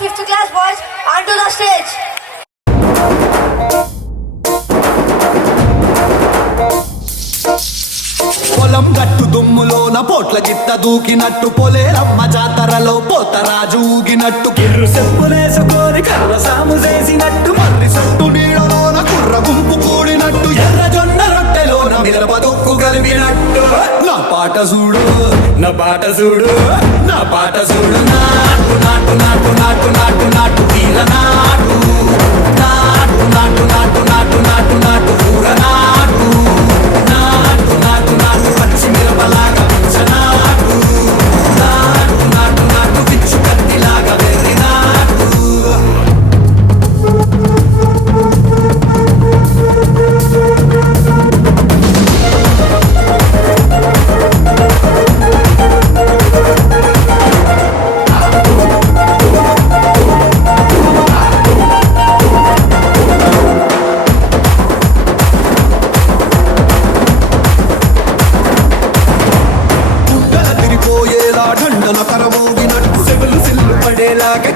fifth class boys onto the stage. పొలం గట్టు దుమ్ములోన పోట్ల గిత్త దూకినట్టు పొలేరమ్మ జాతరలో పోతరాజు ఊగినట్టు కిర్రు చెప్పులేసుకొని కర్ర సాము చేసినట్టు మర్రి సట్టు నీడలోన కుర్ర గుంపు కూడినట్టు ఎర్ర జొన్న రొట్టెలోన మిరప దొక్కు కలిపినట్టు నా పాట చూడు నా పాట చూడు నా పాట చూడు నాటు నాటు నాటు నాటు నాటు నాటు తీర నాటు నాటు నాటు నాటు నాటు నాటు నాటు ఊర నాటు నాటు నాటు నాటు పచ్చి మిరపలాగా పిచ్చనాటు నాటు నాటు నాటు పిచ్చు కత్తిలాగా వెర్రి నాటు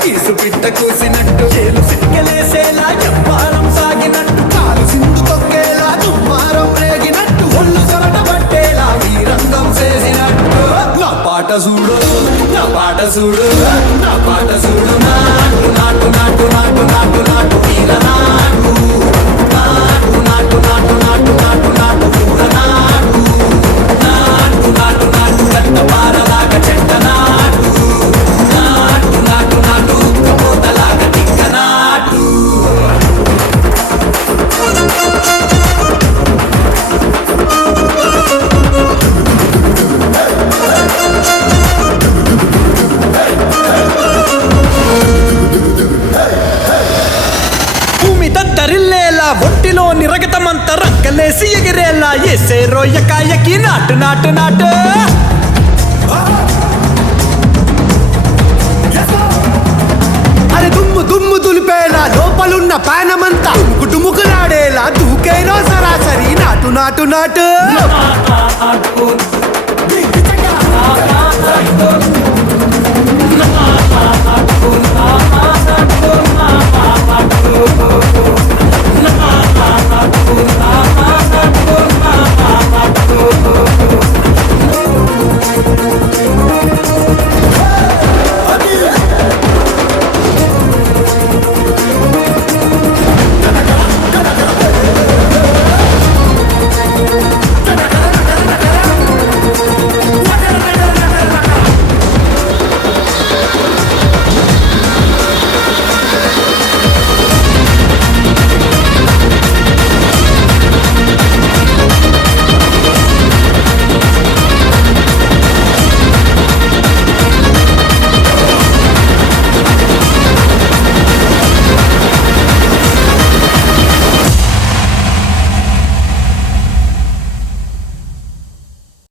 కీసు పిట్ట కూసినట్టు చేలు సిక్కలేసేలా చెప్పారం సాగినట్టు కాలు సింధు తొక్కేలా దుమ్మారం రేగినట్టు ఒళ్ళు చొరట పట్టేలా ఈ రంగం చేసినట్టు నా పాట చూడు నా పాట చూడు నా పాట చూడు నాటు నాటు నాటు నాటు నాటు నాటు వీర నాటు నాటు నాటు నాటు నాటు నాటు నాటు పూర నాటు నాటు నాటు నాటు గంట పారలాగా చెట్ట నాటు నాటు నాటు నాటు కబోతలాగా టిక్క నాటు భూమి దద్దరిల్లేలా ఒంటిలో నిరగతమంత రక్కలేసి ఎగిరేలా ఎసే రోయకాయకి నాటు నాటు నాటు అరే దుమ్ము దుమ్ము దులిపేలా లోపలున్న పానమంతా కుటుముకులాడేలా దూకేనో సరాసరి నాటు నాటు నాటు నాటు